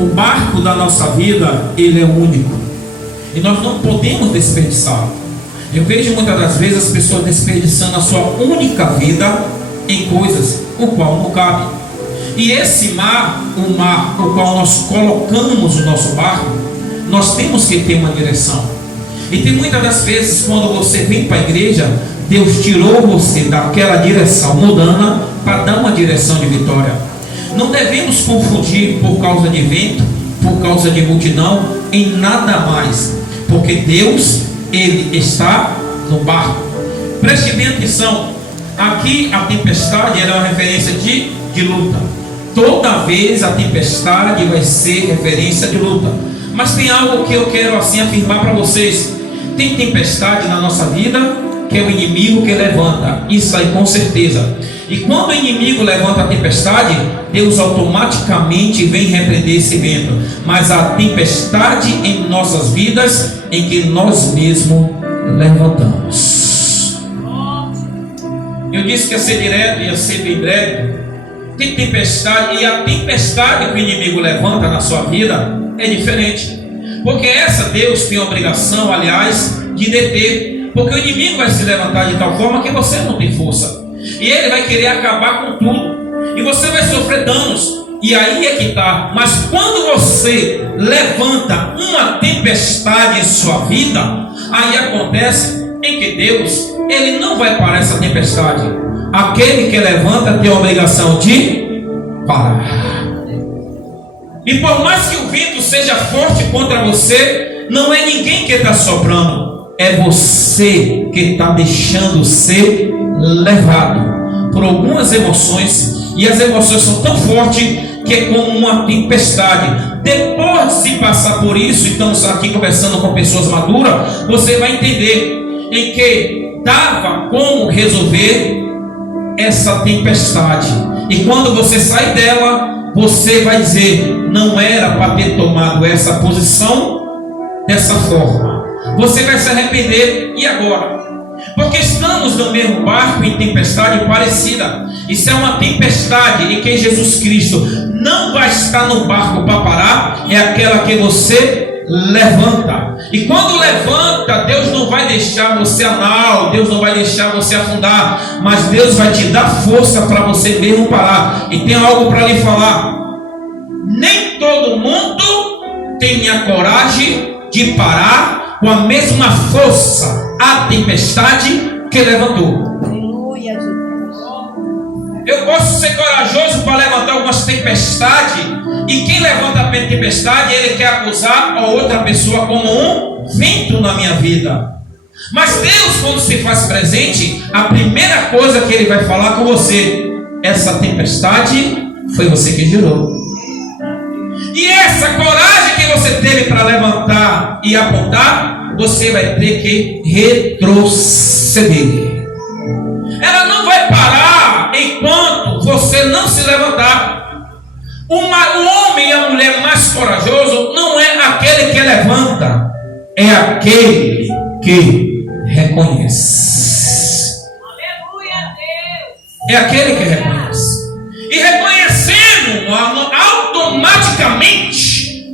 O barco da nossa vida, ele é único. E nós não podemos desperdiçá-lo. Eu vejo muitas das vezes as pessoas desperdiçando a sua única vida em coisas o qual não cabe. E esse mar, o mar o qual nós colocamos o nosso barco, nós temos que ter uma direção. E tem muitas das vezes quando você vem para a igreja, Deus tirou você daquela direção mundana para dar uma direção de vitória. Não devemos confundir por causa de vento, por causa de multidão, em nada mais, porque Deus, Ele está no barco. Preste bem atenção. Aqui a tempestade era uma referência de luta. Toda vez a tempestade vai ser referência de luta. Mas tem algo que eu quero assim afirmar para vocês. Tem tempestade na nossa vida que é o inimigo que levanta. Isso aí com certeza. E quando o inimigo levanta a tempestade, Deus automaticamente vem repreender esse vento. Mas a tempestade em nossas vidas em que nós mesmos levantamos. Eu disse que ia ser direto, ia ser bem breve. Tem tempestade, e a tempestade que o inimigo levanta na sua vida é diferente. Porque essa Deus tem a obrigação, aliás, de deter. Porque o inimigo vai se levantar de tal forma que você não tem força. E ele vai querer acabar com tudo. E você vai sofrer danos. E aí é que está. Mas quando você levanta uma tempestade em sua vida, aí acontece em que Deus, Ele não vai parar essa tempestade. Aquele que levanta tem a obrigação de parar. E por mais que o vento seja forte contra você, não é ninguém que está soprando. É você que está deixando ser levado por algumas emoções. E as emoções são tão fortes que é como uma tempestade. Depois de passar por isso, estamos aqui conversando com pessoas maduras, você vai entender em que dava como resolver essa tempestade. E quando você sai dela, você vai dizer: não era para ter tomado essa posição dessa forma. Você vai se arrepender. E agora? Porque estamos no mesmo barco em tempestade parecida. Isso é uma tempestade em que Jesus Cristo não vai estar no barco para parar. É aquela que você levanta. E quando levanta, Deus não vai deixar você anar, Deus não vai deixar você afundar, mas Deus vai te dar força para você mesmo parar. E tem algo para lhe falar: nem todo mundo tem a coragem de parar com a mesma força a tempestade que levantou. Aleluia, Jesus. Eu posso ser corajoso para levantar algumas tempestades, e quem levanta a tempestade, ele quer acusar a outra pessoa como um vento na minha vida. Mas Deus, quando se faz presente, a primeira coisa que Ele vai falar com você: essa tempestade foi você que gerou. E essa coragem que você teve para levantar e apontar, você vai ter que retroceder. Ela não vai parar enquanto você não se levantar. O homem e a mulher mais corajoso não é aquele que levanta, é aquele que reconhece. Aleluia, Deus. É aquele que reconhece. E reconhecendo automaticamente,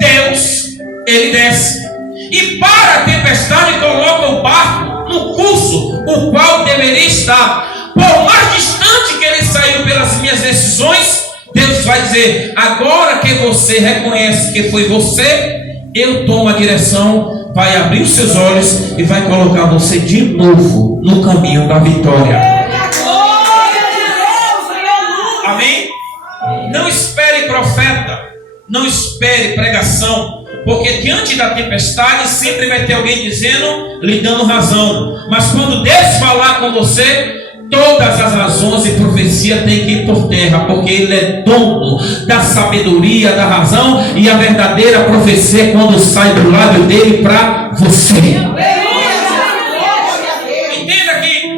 Deus, Ele desce e para a tempestade e coloca o barco no curso o qual deveria estar. Por mais distante que ele saiu pelas minhas decisões, Deus vai dizer: agora que você reconhece que foi você, eu tomo a direção, vai abrir os seus olhos e vai colocar você de novo no caminho da vitória. Amém? Não espere profeta, não espere pregação, porque diante da tempestade sempre vai ter alguém dizendo, lhe dando razão. Mas quando Deus falar com você, todas as razões e profecia têm que ir por terra, porque Ele é dono da sabedoria, da razão, e a verdadeira profecia é quando sai do lado dele para você. Entenda que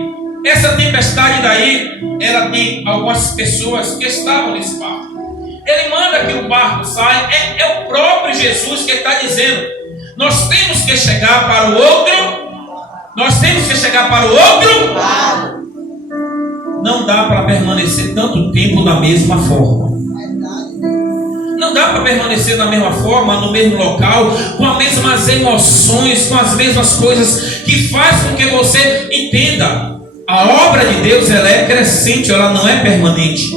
essa tempestade daí, ela tem algumas pessoas que estavam nesse barco. Ele manda que o barco saia, é o próprio Jesus que está dizendo: nós temos que chegar para o outro, Não dá para permanecer tanto tempo da mesma forma. Não Não dá para permanecer da mesma forma, no mesmo local, com as mesmas emoções, com as mesmas coisas que faz com que você entenda. A obra de Deus, ela é crescente, ela não é permanente.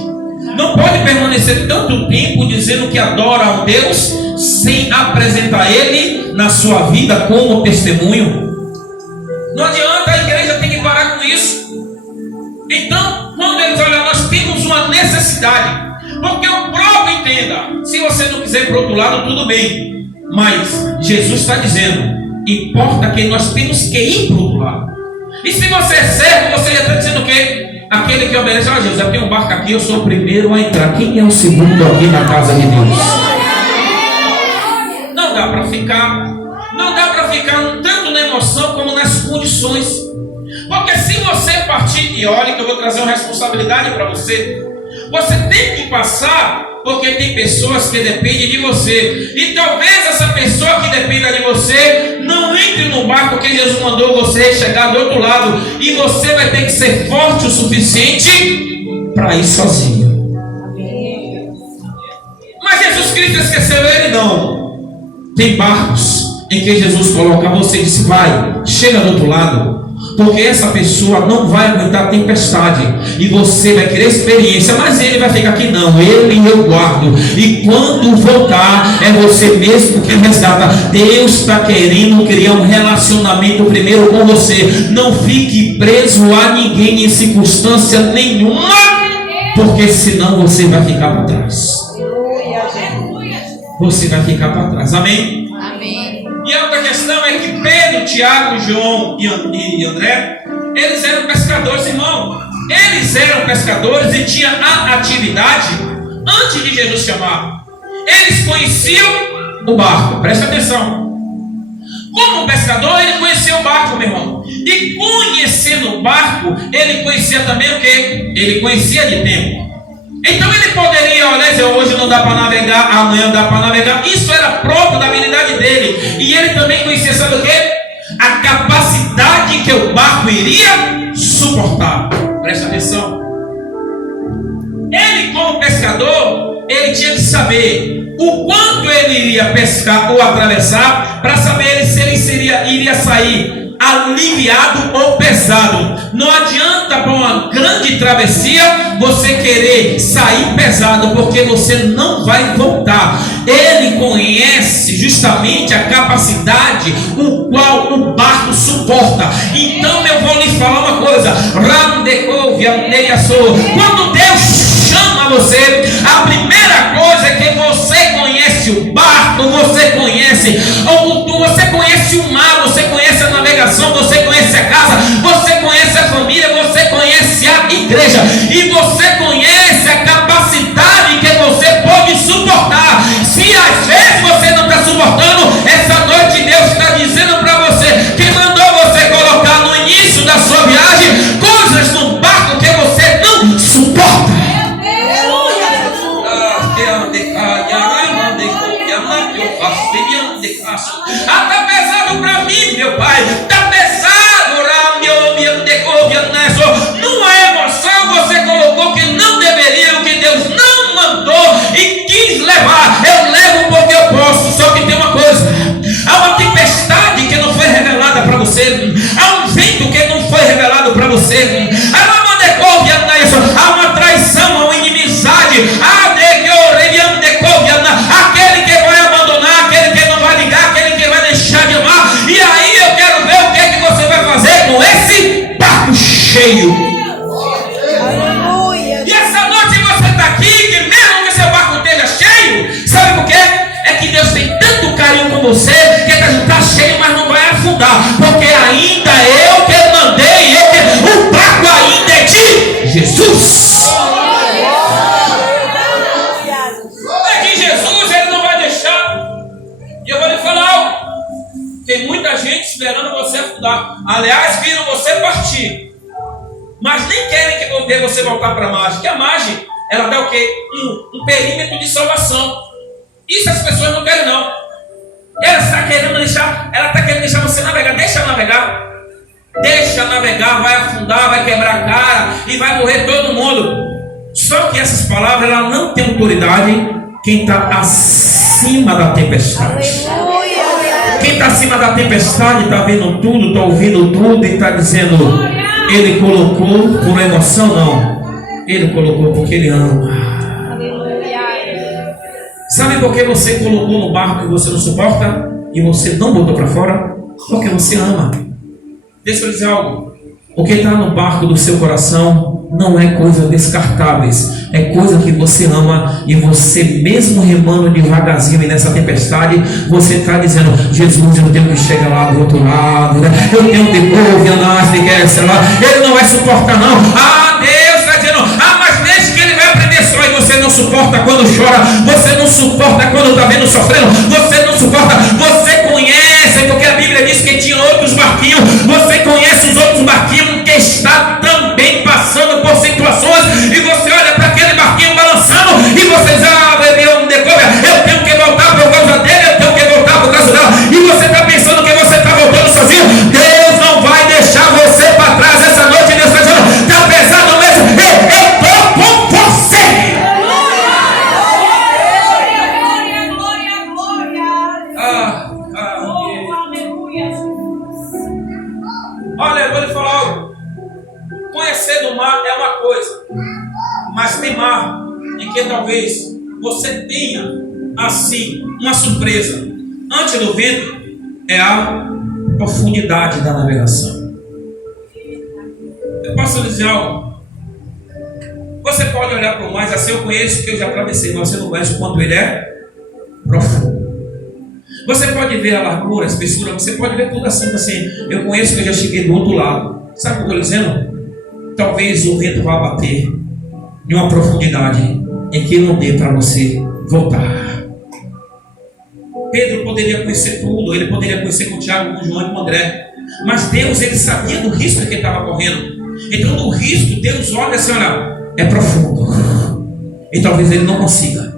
Não pode permanecer tanto tempo dizendo que adora a um Deus sem apresentar Ele na sua vida como testemunho. Não adianta, a igreja tem que parar com isso. Então, quando eles olham, nós temos uma necessidade. Porque o próprio entenda, se você não quiser ir para o outro lado, tudo bem. Mas Jesus está dizendo, importa que nós temos que ir para o outro lado. E se você é servo, você já está dizendo o quê? Aquele que obedece, Jesus, eu tenho um barco aqui, eu sou o primeiro a entrar. Quem é o segundo aqui na casa de Deus? Não dá para ficar. Não dá para ficar tanto na emoção como nas condições. Porque se você partir, e olha que eu vou trazer uma responsabilidade para você. Você tem que passar, porque tem pessoas que dependem de você. E talvez essa pessoa que dependa de você não entre no barco que Jesus mandou você chegar do outro lado. E você vai ter que ser forte o suficiente para ir sozinho. Mas Jesus Cristo esqueceu ele? Não. Tem barcos em que Jesus coloca você e diz, vai, chega do outro lado. Porque essa pessoa não vai aguentar a tempestade. E você vai querer experiência. Mas ele vai ficar aqui, não. Ele eu guardo. E quando voltar, é você mesmo que resgata. Deus está querendo criar um relacionamento primeiro com você. Não fique preso a ninguém em circunstância nenhuma. Porque senão você vai ficar para trás. Você vai ficar para trás. Amém? Amém. E a outra questão é que Pedro, Tiago, João e André, eles eram pescadores, irmão. Eles eram pescadores e tinham a atividade antes de Jesus chamar. Eles conheciam o barco, presta atenção. Como pescador, ele conhecia o barco, meu irmão. E conhecendo o barco, ele conhecia também o quê? Ele conhecia de tempo. Então ele poderia, olha, dizer, hoje não dá para navegar, amanhã dá para navegar. Isso era próprio da habilidade dele. E ele também conhecia, sabe o quê? A capacidade que o barco iria suportar. Presta atenção. Ele, como pescador, ele tinha que saber o quanto ele iria pescar ou atravessar para saber se ele iria sair aliviado ou pesado. Não adianta para uma grande travessia você querer sair pesado, porque você não vai voltar. Ele conhece justamente a capacidade o qual o barco suporta. Então eu vou lhe falar uma coisa. Quando Deus chama você, a primeira coisa é que você conhece o barco, você conhece o mar, você conhece a navegação, você conhece a casa, você conhece a família, você conhece a igreja, e você conhece a capacidade que você pode suportar. Se às vezes você não está suportando, essa noite Deus está dizendo para você que mandou você colocar no início da sua viagem coisas no barco que você não suporta. Está pesado para mim, meu pai. Está pesado, numa emoção você colocou que não deveria, o que Deus não mandou e quis levar. Eu levo porque eu posso. Só que tem uma coisa: há uma tempestade que não foi revelada para você, há um vento que não foi revelado para você, há uma traição, há uma inimizade, aquele que vai abandonar, aquele que não vai ligar, aquele que vai deixar de amar. E aí eu quero ver o que é que você vai fazer com esse barco cheio. E essa noite você está aqui, que mesmo que seu barco esteja cheio, sabe por quê? É que Deus tem tanto carinho com você, que está cheio, mas não vai afundar, porque ainda eu que mandei, o barco ainda é de Jesus. É que Jesus, ele não vai deixar. E eu vou lhe falar algo: tem muita gente esperando você afundar. Aliás, viram você partir, mas nem querem que ver você voltar para a margem. Que a margem, ela dá o quê? Um perímetro de salvação. Isso as pessoas não querem, não. Ela está querendo deixar você navegar. Deixa navegar. Deixa navegar, vai afundar, vai quebrar a cara e vai morrer todo mundo. Só que essas palavras, ela não tem autoridade quem está acima da tempestade. Quem está acima da tempestade está vendo tudo, está ouvindo tudo e está dizendo: Ele colocou por emoção? Não. Ele colocou porque Ele ama. Sabe por que você colocou no barco que você não suporta e você não botou para fora? Porque você ama. Deixa eu dizer algo. O que está no barco do seu coração não é coisa descartáveis, é coisa que você ama, e você mesmo remando devagarzinho nessa tempestade, você está dizendo: Jesus, eu tenho que chegar lá do outro lado, né? Eu tenho que ele não vai suportar não. Deus está dizendo: mas deixa que ele vai aprender só. E você não suporta quando chora, você não suporta quando está vendo sofrendo, você não suporta, você conhece, porque a Bíblia diz que tinha outros barquinhos, você conhece os outros barquinhos que está também passando por situações, e você olha para aquele barquinho balançando e você diz: eu tenho que voltar por causa dele, eu tenho que voltar por causa dela, e você está pensando que você está voltando sozinho. Deus não vai deixar você para trás essa noite. Deus está dizendo: está pesado mesmo, eu estou com você. Olha, eu vou lhe falar algo. Conhecer do mar é uma coisa, mas tem mar em que talvez você tenha assim uma surpresa. Antes do vento é a profundidade da navegação. Eu posso dizer algo. Você pode olhar para o mar assim: eu conheço, que eu já atravessei, mas você não conhece o quanto ele é profundo. Você pode ver a largura, a espessura, você pode ver tudo assim. Eu conheço, que eu já cheguei do outro lado. Sabe o que eu estou dizendo? Talvez o vento vá bater em uma profundidade em que não dê para você voltar. Pedro poderia conhecer tudo, ele poderia conhecer com Tiago, com João e com André, mas Deus, ele sabia do risco que ele estava correndo. Então, do risco, Deus olha assim: olha, é profundo, e talvez ele não consiga,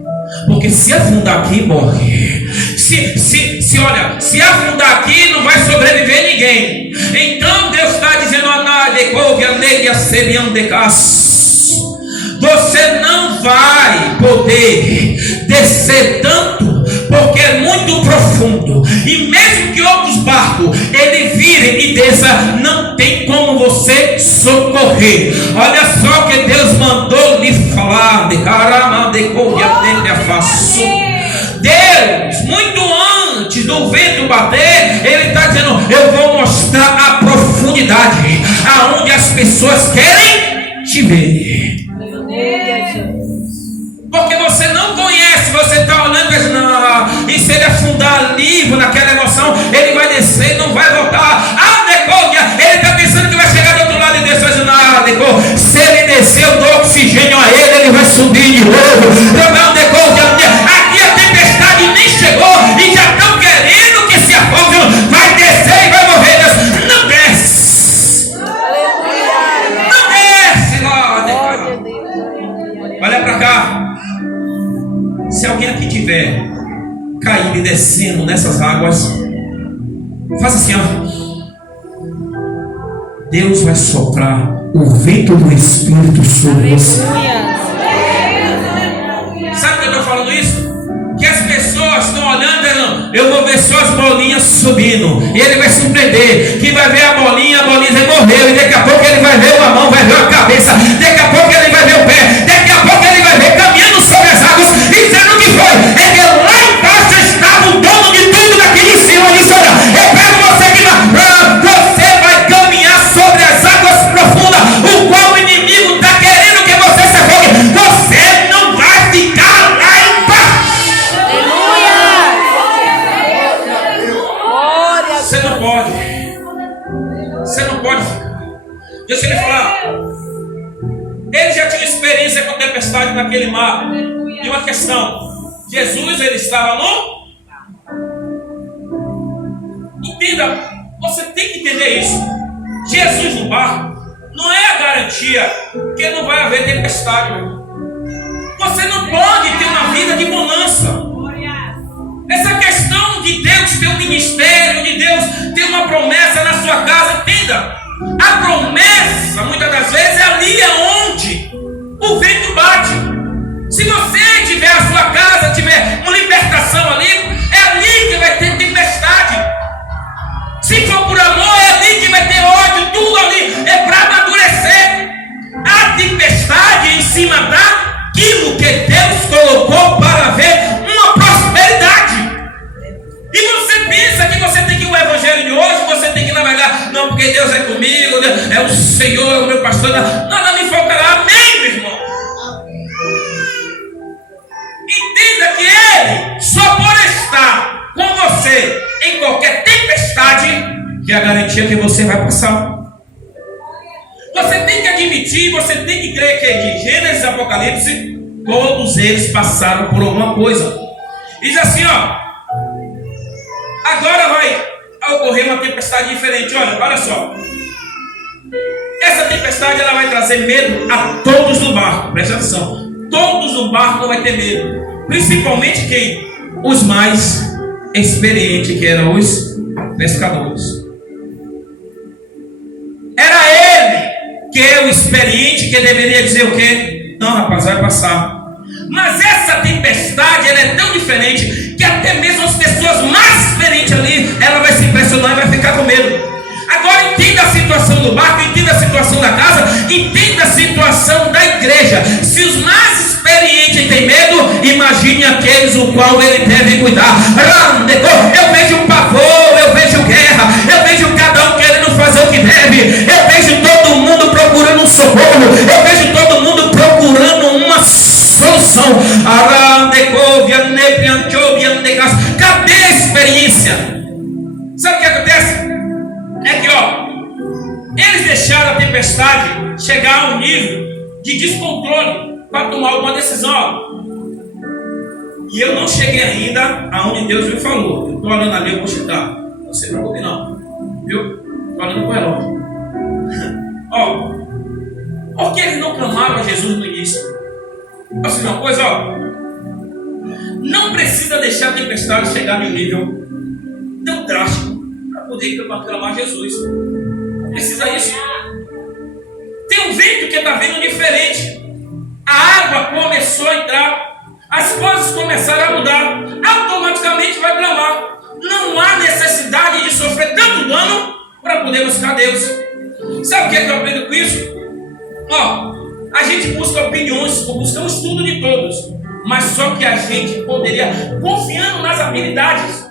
porque se afundar aqui, morre. Se afundar aqui, não vai sobreviver ninguém. Então Deus está dizendo: você não vai poder descer tanto, porque é muito profundo, e mesmo que outros barcos ele virem e desça, não tem como você socorrer. Olha só que Deus mandou lhe falar de Deus, muito antes do vento bater, ele está dizendo: eu vou mostrar a profundidade aonde as pessoas querem te ver. Porque você não conhece, você está olhando e se ele afundar ali naquela emoção, ele vai descer e não vai voltar. Ele está pensando que vai chegar do outro lado e descer. Se ele descer, eu dou oxigênio a ele vai subir de novo. Aqui a tempestade nem chegou e já estão querendo que se afogue. Vai descer e vai morrer. Não desce. Não desce lá. Olha para cá. Se alguém aqui tiver caindo e descendo nessas águas, faça assim, ó. Deus vai soprar o vento do Espírito sobre você. Sabe por que eu estou falando isso? Que as pessoas estão olhando e não, eu vou ver só as bolinhas subindo, e ele vai surpreender, que vai ver a bolinha ele morreu, e daqui a pouco ele vai ver uma mão, vai ver a cabeça, daqui a pouco ele vai ver o pé, daqui a pouco ele vai ver caminhando sobre as águas, e dizendo o que foi, é que lá embaixo estava o dono de tudo daquele em cima. Ele disse: olha, eu pego você que você vai caminhar sobre as águas profundas, o qual o inimigo está querendo que você se afogue. Você não vai ficar lá embaixo. Você não pode. Você não pode ficar. Deixa ele falar. Ele já tinha experiência com a tempestade naquele mar. E uma questão: Jesus, ele estava no... Entenda, você tem que entender isso. Jesus no barco não é a garantia que não vai haver tempestade. Você não pode ter uma vida de bonança. Essa questão de Deus ter um ministério, de Deus ter uma promessa na sua casa, entenda. A promessa, muitas das vezes, é ali onde o vento bate. Se você tiver a sua casa, tiver uma libertação ali, é ali que vai ter tempestade. Se for por amor, é ali que vai ter ódio, tudo ali é para amadurecer. A tempestade em cima daquilo que Deus colocou para ver uma prosperidade. E você pensa que você tem que ir o evangelho de hoje, você tem que navegar, não, porque Deus é comigo, Deus é o Senhor, é o meu pastor, nada me faltará. Amém, meu irmão? Entenda que Ele, só por estar com você em qualquer tempestade, que é a garantia que você vai passar. Você tem que admitir, você tem que crer que de Gênesis e Apocalipse, todos eles passaram por alguma coisa. Diz assim, ó, agora vai ocorrer uma tempestade diferente. Olha só. Essa tempestade ela vai trazer medo a todos no barco. Presta atenção. Todos no barco vão ter medo. Principalmente quem? Os mais experientes, que eram os pescadores. Era ele que é o experiente que deveria dizer o quê? Não, rapaz, vai passar. Mas essa tempestade ela é tão diferente que até mesmo as pessoas mais experientes ali, ela vai se impressionar e vai ficar com medo. Agora entenda a situação do barco, entenda a situação da casa, entenda a situação da igreja. Se os mais experientes têm medo, imagine aqueles o qual ele deve cuidar. Eu vejo pavor, eu vejo guerra, eu vejo cada um querendo fazer o que deve, eu vejo todo mundo procurando um socorro, eu vejo todo mundo procurando uma solução. Cadê a experiência? Sabe o que acontece? É que, eles deixaram a tempestade chegar a um nível de descontrole para tomar alguma decisão. E eu não cheguei ainda aonde Deus me falou. Eu estou olhando ali, eu vou chutar. Não se preocupe não. Viu? Estou olhando com o relógio. Por que eles não clamaram a Jesus no início? Posso dizer uma coisa, não precisa deixar a tempestade chegar em um nível tão drástico para poder clamar a Jesus. Não precisa isso. Tem um vento que está vindo diferente. A água começou a entrar. As coisas começaram a mudar. Automaticamente vai clamar. Não há necessidade de sofrer tanto dano para poder buscar Deus. Sabe o que eu aprendo com isso? A gente busca opiniões, buscamos tudo de todos, mas só que a gente poderia, confiando nas habilidades.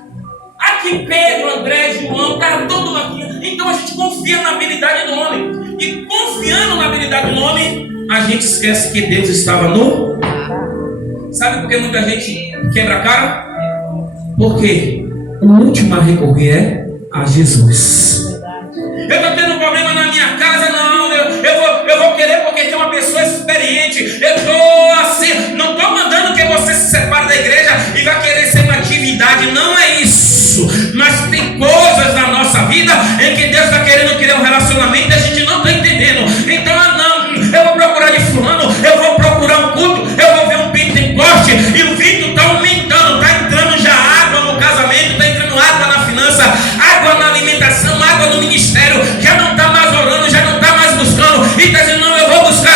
Aqui Pedro, André, João, cara, todo mundo aqui. Então a gente confia na habilidade do homem. E confiando na habilidade do homem, a gente esquece que Deus estava no... Sabe por que muita gente quebra a cara? Porque o último a recorrer é a Jesus. Eu estou tendo um problema na minha casa, não, eu vou querer porque tem uma pessoa experiente. Eu estou assim, não estou mandando que você se separe da igreja e vai querer ser uma atividade, não é isso. Mas tem coisas na nossa vida em que Deus está querendo criar um relacionamento e a gente não está entendendo. Então, não, eu vou procurar de fulano, eu vou procurar um culto, eu vou ver um Pentecoste e o vídeo está aumentando, está entrando já água no casamento, está entrando água na finança, água na alimentação, água no ministério, já não está mais orando, já não está mais buscando, e está dizendo, não, eu vou buscar,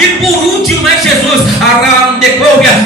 e por último é Jesus.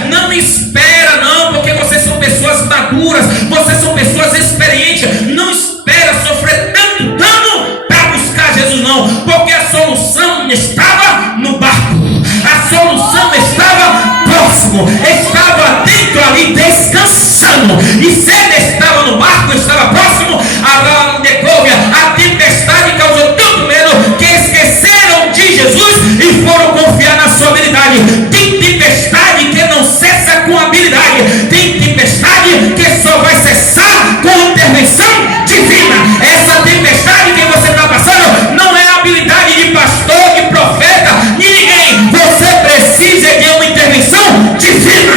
Não espera não, porque vocês são pessoas maduras, vocês são pessoas experientes, não espera sofrer tanto dano para buscar Jesus não, porque a solução estava no barco, a solução estava próximo, estava dentro ali descansando, e se ele estava no barco, estava próximo, a tempestade causou tanto medo que esqueceram de Jesus e foram confiar na sua habilidade. Tem tempestade que não cessa com habilidade, tem tempestade que só vai cessar com intervenção divina. Essa tempestade que você está passando não é habilidade de pastor, de profeta, de ninguém. Você precisa de uma intervenção divina.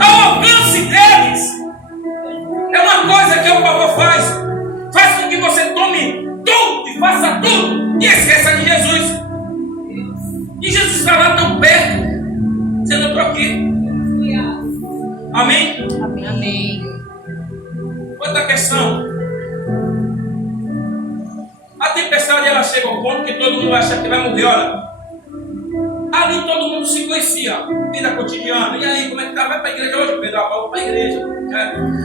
Ao alcance deles é uma coisa que o pavor faz com que você tome tudo e faça tudo e esqueça de Jesus. E Jesus está lá tão perto, dizendo: eu estou aqui. Amém? Amém. Outra questão. A tempestade um ponto que todo mundo vai achar que vai morrer, olha. Ali todo mundo se conhecia, vida cotidiana. E aí, como é que tá? Vai para a igreja hoje? Pedro, vou para a igreja.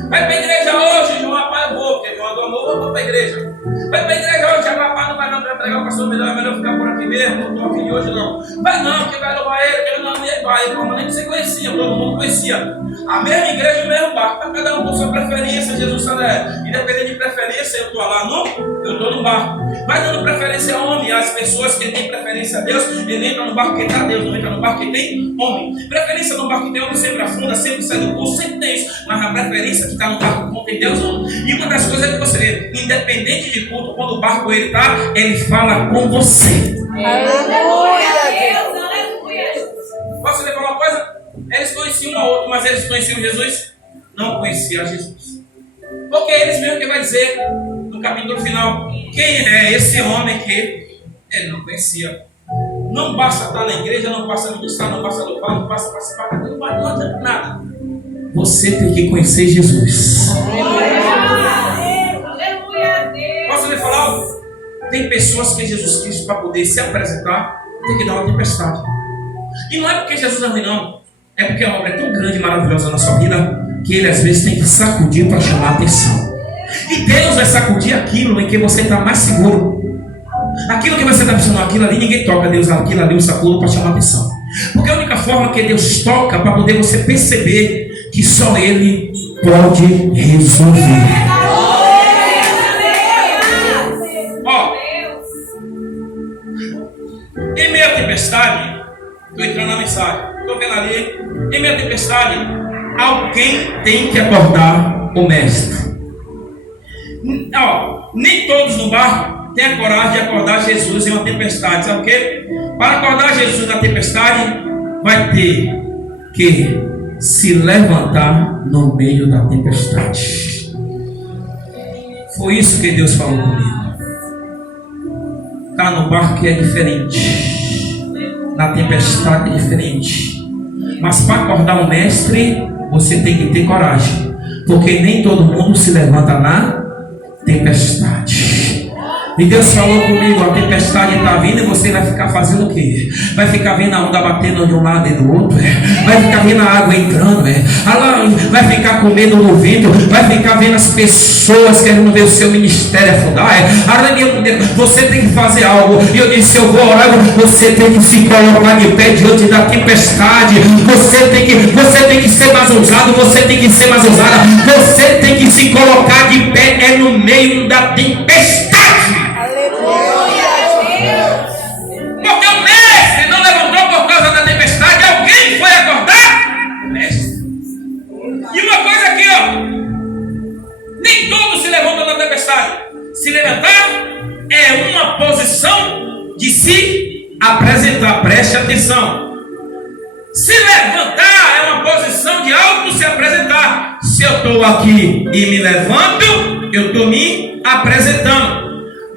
Vai para a igreja hoje, João, rapaz, eu vou, porque João do amor, eu vou para a igreja. Vai para a igreja hoje, rapaz, não vai não, vai pregar o pastor melhor, é melhor ficar por aqui mesmo, não estou aqui hoje não. Vai não, porque vai louvar ele, que ele não ele vai, como nem que você conhecia, todo mundo conhecia. A mesma igreja, o mesmo barco, mas cada um com sua preferência, Jesus sabe, independente de preferência, eu estou lá, não, eu estou no barco. Vai dando preferência a homem, as pessoas que têm preferência a Deus, ele entra no barco que está Deus, não entra no barco que tem homem. Preferência no barco que tem homem sempre afunda, sempre sai do curso, sempre tem isso. Mas a preferência que está no barco que tem Deus, não. E uma das coisas é que você vê, independente de culto, quando o barco ele está, ele fala com você. Aleluia, Deus, aleluia. Posso lhe falar uma coisa? Eles conheciam um ao outro, mas eles conheciam Jesus? Não conheciam Jesus. Porque eles mesmo que vai dizer no capítulo final, quem é esse homem que ele não conhecia. Não basta estar na igreja, não basta ministrar, não basta louvar, não basta participar, não adianta nada. Você tem que conhecer Jesus. Aleluia, Deus. Posso lhe falar algo? Tem pessoas que Jesus Cristo, para poder se apresentar, tem que dar uma tempestade. E não é porque Jesus é ruim, não. É porque a obra é tão grande e maravilhosa na sua vida, que ele às vezes tem que sacudir para chamar a atenção. E Deus vai sacudir aquilo em que você está mais seguro. Aquilo que você está pensando, aquilo ali ninguém toca, Deus, aquilo ali eu sacudo para chamar a atenção. Porque a única forma que Deus toca para poder você perceber que só Ele pode resolver. Ó, em meio à tempestade, estou entrando na mensagem, estou vendo ali, em meio à tempestade, alguém tem que acordar o mestre. Ó, nem todos no barco tem a coragem de acordar Jesus em uma tempestade. Sabe o quê? Para acordar Jesus na tempestade, vai ter que se levantar no meio da tempestade. Foi isso que Deus falou comigo. Está no barco que é diferente, na tempestade é diferente. Mas para acordar o mestre, você tem que ter coragem, porque nem todo mundo se levanta na tempestade. E Deus falou comigo, a tempestade está vindo e você vai ficar fazendo o quê? Vai ficar vendo a onda batendo de um lado e do outro, vai ficar vendo a água entrando, vai ficar com medo do vento, vai ficar vendo as pessoas querendo ver o seu ministério afundar. Você tem que fazer algo. E eu disse, eu vou orar. Você tem que se colocar de pé diante da tempestade. Você tem que ser mais ousado, você tem que ser mais ousada. Você tem que se colocar de pé no meio da tempestade. Porque o mestre não levantou por causa da tempestade. Alguém foi acordar o mestre. E uma coisa aqui, ó, nem todos se levantam na tempestade. Se levantar é uma posição de se apresentar. Preste atenção. Se levantar é uma posição de auto se apresentar. Se eu estou aqui e me levanto, eu estou me apresentando.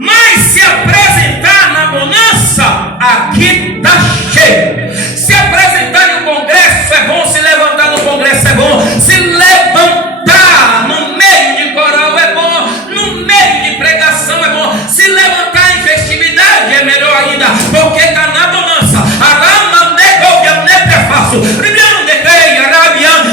Mas se apresentar na bonança, aqui está cheio. Se apresentar no congresso é bom, se levantar no congresso é bom, se levantar no meio de coral é bom, no meio de pregação é bom, se levantar em festividade é melhor ainda, porque está na bonança.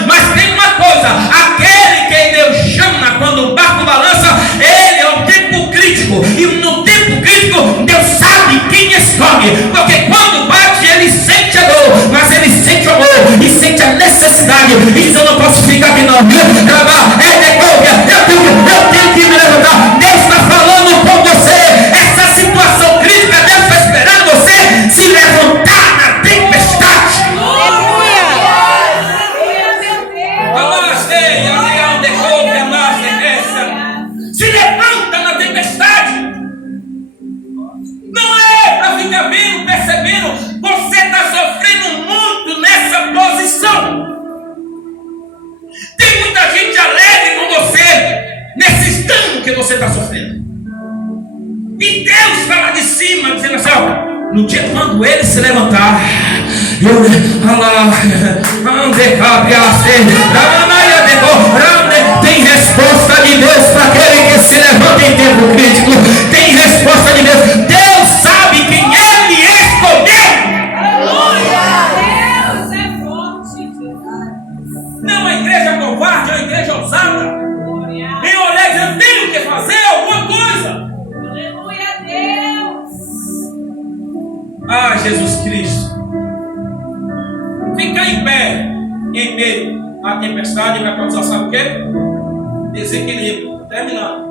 Mas tem uma coisa, aquele que Deus chama quando o barco balança, ele é o tempo crítico. E no tempo crítico, Deus sabe quem escolhe. Porque quando bate, ele sente a dor, mas ele sente o amor e sente a necessidade. E diz, eu não posso ficar aqui não. Eu tenho que me levantar. Deus está falando com você. Essa situação crítica, Deus está esperando você se levantar na tempestade. Se levanta na tempestade. Não é para ficar vendo, percebendo. Você está sofrendo muito nessa posição. Tem muita gente alegre com você nesse dano que você está sofrendo. E Deus está lá de cima dizendo assim, ó, no dia quando ele se levantar, tem resposta de Deus para aquele que se levanta em tempo crítico. Tem resposta de Deus. Deus sabe a Jesus Cristo. Ficar em pé em meio à tempestade vai causar, sabe o quê? Desequilíbrio. Terminando.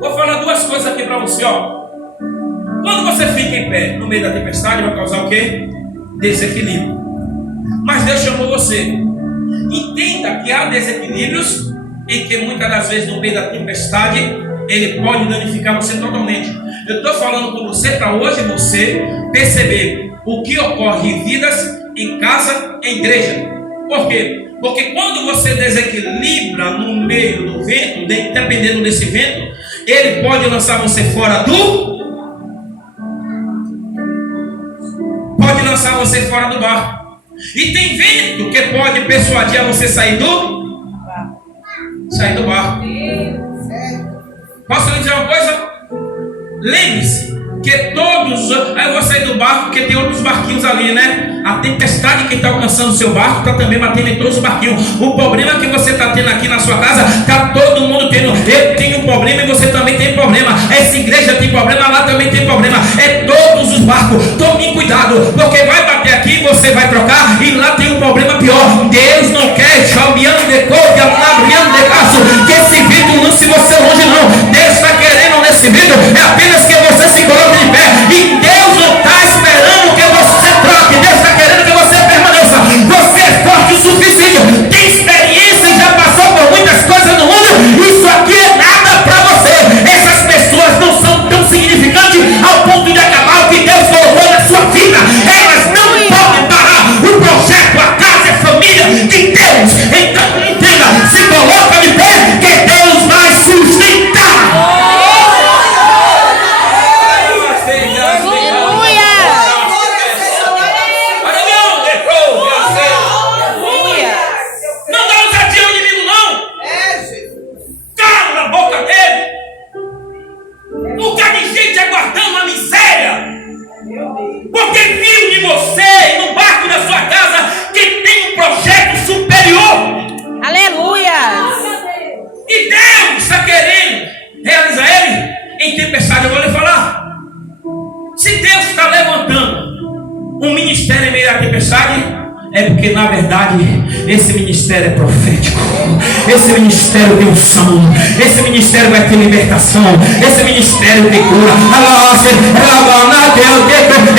Vou falar duas coisas aqui para você, ó. Quando você fica em pé no meio da tempestade, vai causar o quê? Desequilíbrio. Mas Deus chamou você. Entenda que há desequilíbrios em que muitas das vezes no meio da tempestade ele pode danificar você totalmente. Eu estou falando com você para hoje você perceber o que ocorre em vidas, em casa, em igreja. Por quê? Porque quando você desequilibra no meio do vento, dependendo desse vento, ele pode lançar você fora do... Pode lançar você fora do barco. E tem vento que pode persuadir a você sair do barco. Posso lhe dizer uma coisa? Lembre-se que todos... Aí eu vou sair do barco porque tem outros barquinhos ali, né? A tempestade que está alcançando o seu barco está também batendo em todos os barquinhos. O problema que você está tendo aqui na sua casa, está todo mundo tendo. Eu tenho um problema e você também tem problema. Essa igreja tem problema, lá também tem problema. É todos os barcos. Tome cuidado, porque vai bater aqui, você vai trocar e lá tem um problema pior. Deus não quer que esse vidro lance você longe, não. Deus está querendo nesse vidro é apenas que você se coloque de pé. E Deus não está esperando que você troque. Deus está querendo que você permaneça. Você é forte o suficiente. Tem experiência e já passou por muitas coisas no mundo. Isso aqui é nada para você. Essas pessoas não são tão significantes ao ponto de acabar o que Deus colocou na sua vida. Elas não podem parar o projeto, a casa, a família de Deus. Então entenda, se coloca de pé que Deus vai sustentar. Porque viu de você e no barco da sua casa que tem um projeto superior. Aleluia! E Deus está querendo realizar ele em tempestade. Eu vou lhe falar. Se Deus está levantando um ministério em meio à tempestade, é porque na verdade esse ministério é profético. Esse ministério tem unção. Esse ministério vai ter libertação. Esse ministério tem cura.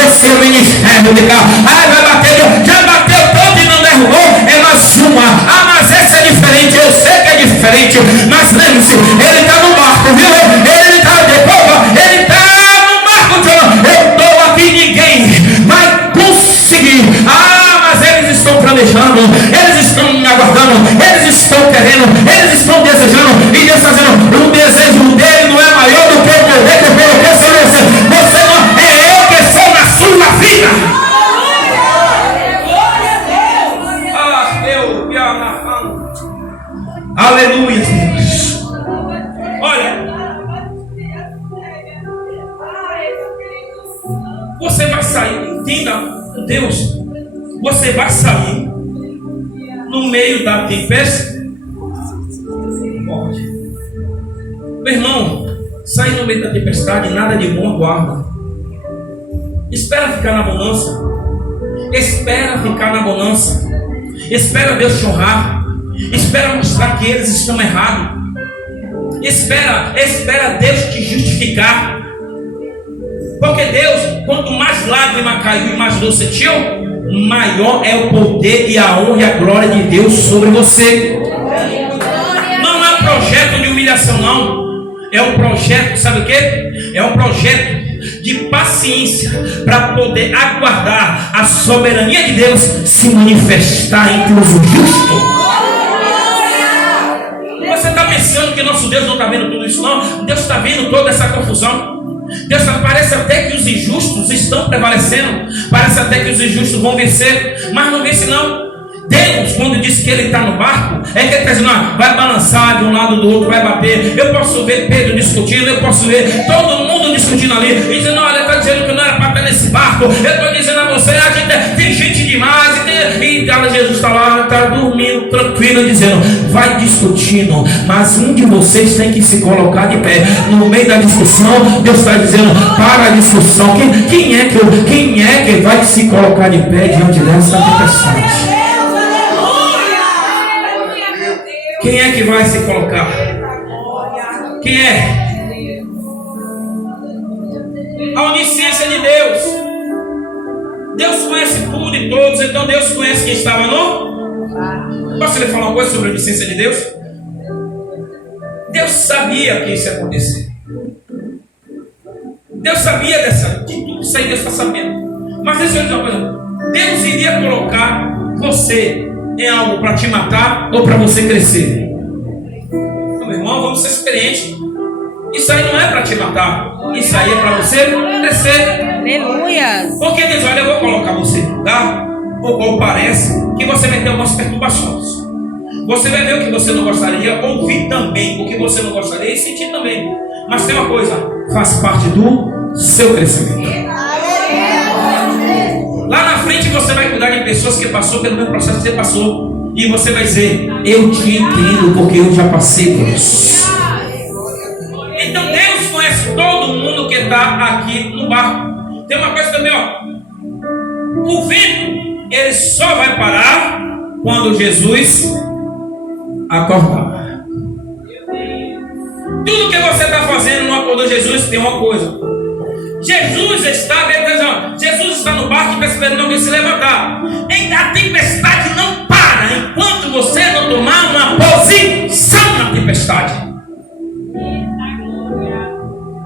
Esse ministério de cá. Ai, vai bater. Já bateu tanto e não derrubou. É mais uma. Ah, mas esse é diferente. Eu sei que é diferente. Mas lembre-se, ele está no barco, viu? Ele está de boa. Ele está no barco. Eu estou aqui, ninguém vai conseguir. Eles estão planejando, eles estão me aguardando, eles estão querendo, eles estão desejando, e Deus está dizendo, o desejo dele não é maior do que o poder que eu coloquei sobre você. Você não é eu que sou na sua vida. Aleluia, Deus. Olha, você vai sair, entenda, Deus. Você vai sair no meio da tempestade. Pode. Meu irmão, sair no meio da tempestade, nada de bom aguarda. Espera ficar na bonança. Espera ficar na bonança. Espera Deus te honrar. Espera mostrar que eles estão errados. Espera Deus te justificar. Porque Deus, quanto mais lágrima caiu e mais dor sentiu, maior é o poder e a honra e a glória de Deus sobre você. Não é um projeto de humilhação, não. É um projeto, sabe o que? É um projeto de paciência para poder aguardar a soberania de Deus se manifestar entre os justos. Você está pensando que nosso Deus não está vendo tudo isso, não? Deus está vendo toda essa confusão. Deus parece até que os injustos estão prevalecendo. Parece até que os injustos vão vencer. Mas não vence não. Deus, quando diz que ele está no barco, é que ele está dizendo, vai balançar de um lado do outro, vai bater. Eu posso ver Pedro discutindo, eu posso ver todo mundo discutindo ali, e dizendo, olha, está dizendo que não era para estar nesse barco. Eu estou dizendo a você, tem gente demais. E Jesus está lá, está dormindo tranquilo. vindo dizendo, vai discutindo, mas um de vocês tem que se colocar de pé. No meio da discussão, Deus está dizendo, para a discussão. Quem é que vai se colocar de pé diante dessa tempestade? Quem é que vai se colocar? Quem é? A onisciência de Deus. Deus conhece tudo e todos, então Deus conhece quem estava no... Posso lhe falar uma coisa sobre a onisciência de Deus? Deus sabia que isso ia acontecer. Deus sabia de tudo isso aí, Deus está sabendo. Mas deixa eu dizer uma coisa. Deus iria colocar você em algo para te matar ou para você crescer? Então, meu irmão, vamos ser experientes. Isso aí não é para te matar. Isso aí é para você crescer. Aleluia. Porque Deus, olha, eu vou colocar você em lugar, ou parece que você vai ter algumas perturbações. Você vai ver o que você não gostaria, ouvir também o que você não gostaria e sentir também. Mas tem uma coisa, faz parte do seu crescimento. Lá na frente você vai cuidar de pessoas que passou pelo mesmo processo que você passou. E você vai dizer, eu te entendo porque eu já passei por isso. Então Deus conhece todo mundo que está aqui no barco. Tem uma coisa também, ó. O vento, ele só vai parar quando Jesus acordar. Tudo que você está fazendo não acordou Jesus, tem uma coisa. Jesus está no barco e está esperando alguém se levantar. A tempestade não para enquanto você não tomar uma posição na tempestade.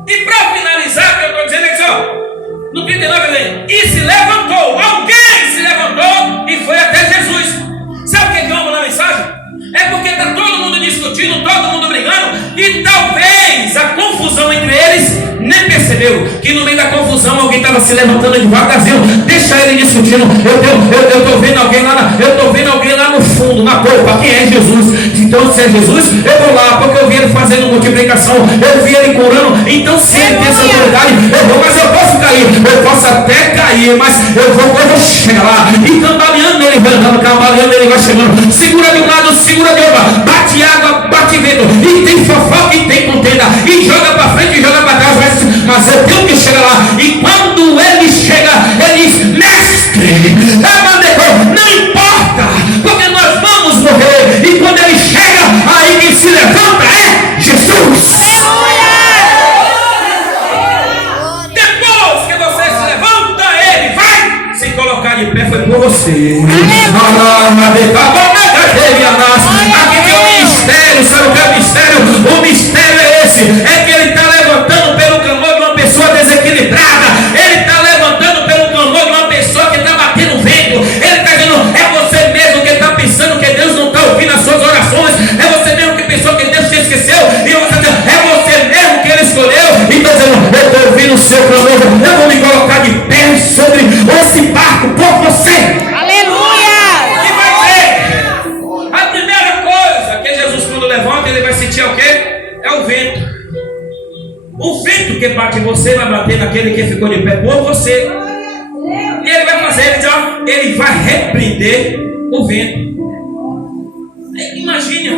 E para finalizar, o que eu estou dizendo é que, ó, no 39 ele diz, e se levantou, alguém se levantou e foi até Jesus. Sabe o que eu amo na mensagem? É porque está todo mundo discutindo, todo mundo brigando, e talvez a confusão entre eles nem percebeu que no meio da confusão alguém estava se levantando devagarzinho. Deixa ele discutindo. Eu estou vendo alguém lá no fundo, na polpa. Quem é Jesus? Então, se é Jesus, eu vou lá, porque eu vi ele fazendo multiplicação, eu vi ele curando. Então, se ele tem essa autoridade, eu vou, mas eu posso cair, eu posso até cair, mas eu vou chegar lá. E cambaleando ele vai andando, cambaleando ele vai chegando. Segura de um lado, segura de outro, bate água, bate vento, e tem fofoca e tem contenda, e joga para frente e joga para trás, mas eu tenho que chegar lá. E quando ele chega, ele diz, mestre, não importa, porque nós vamos morrer. E quando ele chega, aí quem se levanta é Jesus. Depois que você se levanta, ele vai se colocar de pé. Foi por você. Aqui tem um mistério. Sabe o que é o mistério? O mistério é esse, é que ele está levantando pelo clamor de uma pessoa desequilibrada. Ele está levantando pelo clamor de uma pessoa que está batendo vento. Ele está dizendo, é você mesmo que está pensando que Deus não está ouvindo as suas orações. É você mesmo que pensou que Deus te esqueceu. E você diz, é você mesmo que ele escolheu. E está dizendo, eu estou ouvindo o seu clamor. Eu vou me colocar de pé sobre esse barco por você. Aleluia. E vai ver. A primeira coisa que Jesus, quando levanta, ele vai sentir o quê? É o vento. O vento que bate em você vai bater naquele que ficou de pé por você. E ele vai fazer, ele vai repreender o vento. Imagine,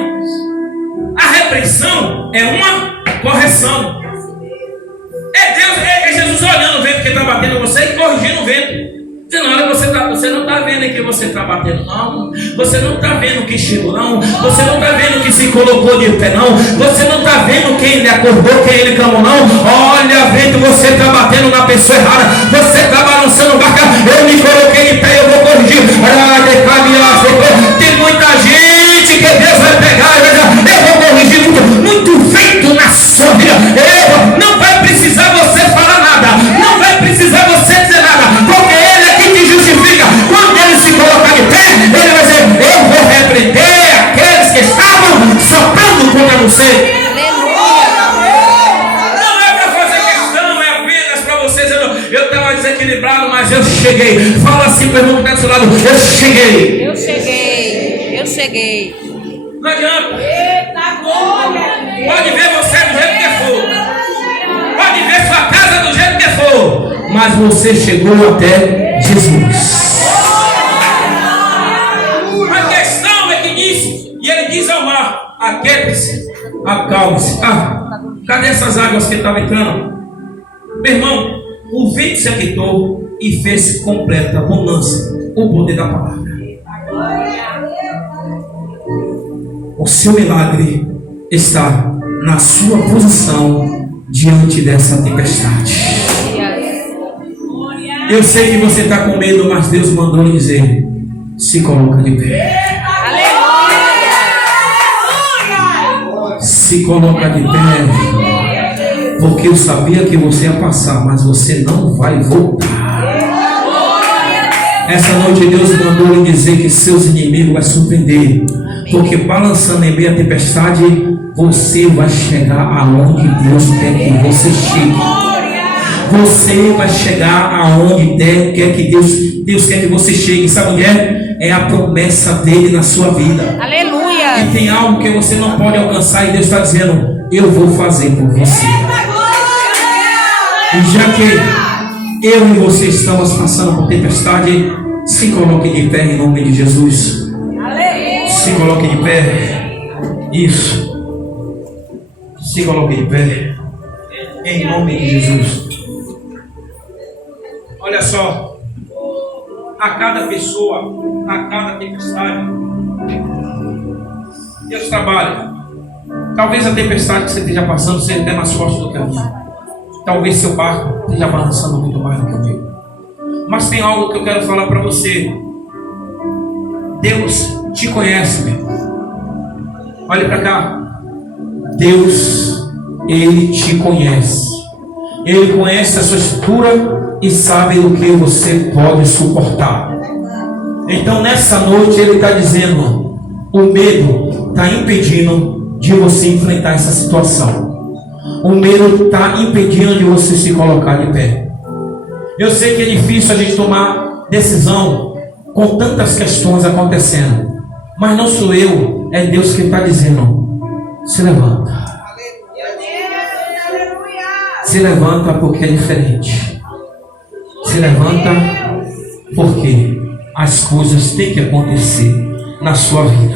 a repreensão é uma correção. É Deus, é Jesus olhando o vento que está batendo em você e corrigindo o vento. Olha, você não está vendo que você está batendo, não. Você não está vendo que chegou, não. Você não está vendo que se colocou de pé, não. Você não está vendo quem ele acordou, quem ele clamou, não. Olha, vento, você está batendo na pessoa errada. Você está balançando o barco. Eu me coloquei de pé, eu vou corrigir. Tem muita gente que Deus vai pegar e vai dizer, eu vou corrigir muito vento na sua vida. Não vai precisar você falar nada. Não vai precisar você dizer nada. Porque ele é quem te justifica. Quando ele se colocar de pé, ele vai dizer, eu vou repreender aqueles que estavam soprando contra você. Não é para fazer questão, é apenas para você dizer, eu estava desequilibrado, mas eu cheguei. Fala assim para o irmão que está do seu lado, eu cheguei. Eu cheguei. Eu cheguei. Não adianta. Pode ver você do jeito que for. Pode ver sua casa do jeito que for. Mas você chegou até Jesus. A questão é que diz Aquiete-se, acalme-se. Cadê essas águas que estavam entrando? Meu irmão, o vento se aquietou e fez completa bonança o poder da palavra. O seu milagre está na sua posição diante dessa tempestade. Eu sei que você está com medo, mas Deus mandou lhe dizer: se coloca de pé. Se coloca de pé, porque eu sabia que você ia passar, mas você não vai voltar. Essa noite Deus mandou lhe dizer que seus inimigos vai surpreender, porque balançando em meio à tempestade, você vai chegar aonde Deus quer que você chegue. Você vai chegar aonde quer que Deus quer que você chegue. Sabe onde é? É a promessa dele na sua vida. Aleluia. E tem algo que você não pode alcançar e Deus está dizendo: eu vou fazer por você. E já que eu e você estamos passando por tempestade, se coloque de pé em nome de Jesus. Se coloque de pé. Isso. Se coloque de pé em nome de Jesus. Olha só, a cada pessoa, a cada tempestade, Deus trabalha. Talvez a tempestade que você esteja passando seja até mais forte do que a minha. Talvez seu barco esteja balançando muito mais do que o meu. Mas tem algo que eu quero falar para você. Deus te conhece, meu. Olha para cá. Deus, Ele te conhece. Ele conhece a sua estrutura e sabe o que você pode suportar. Então nessa noite Ele está dizendo: o medo está impedindo de você enfrentar essa situação. O medo está impedindo de você se colocar de pé. Eu sei que é difícil a gente tomar decisão com tantas questões acontecendo, mas não sou eu, é Deus que está dizendo: se levanta. Se levanta porque é diferente. Se levanta porque as coisas têm que acontecer na sua vida.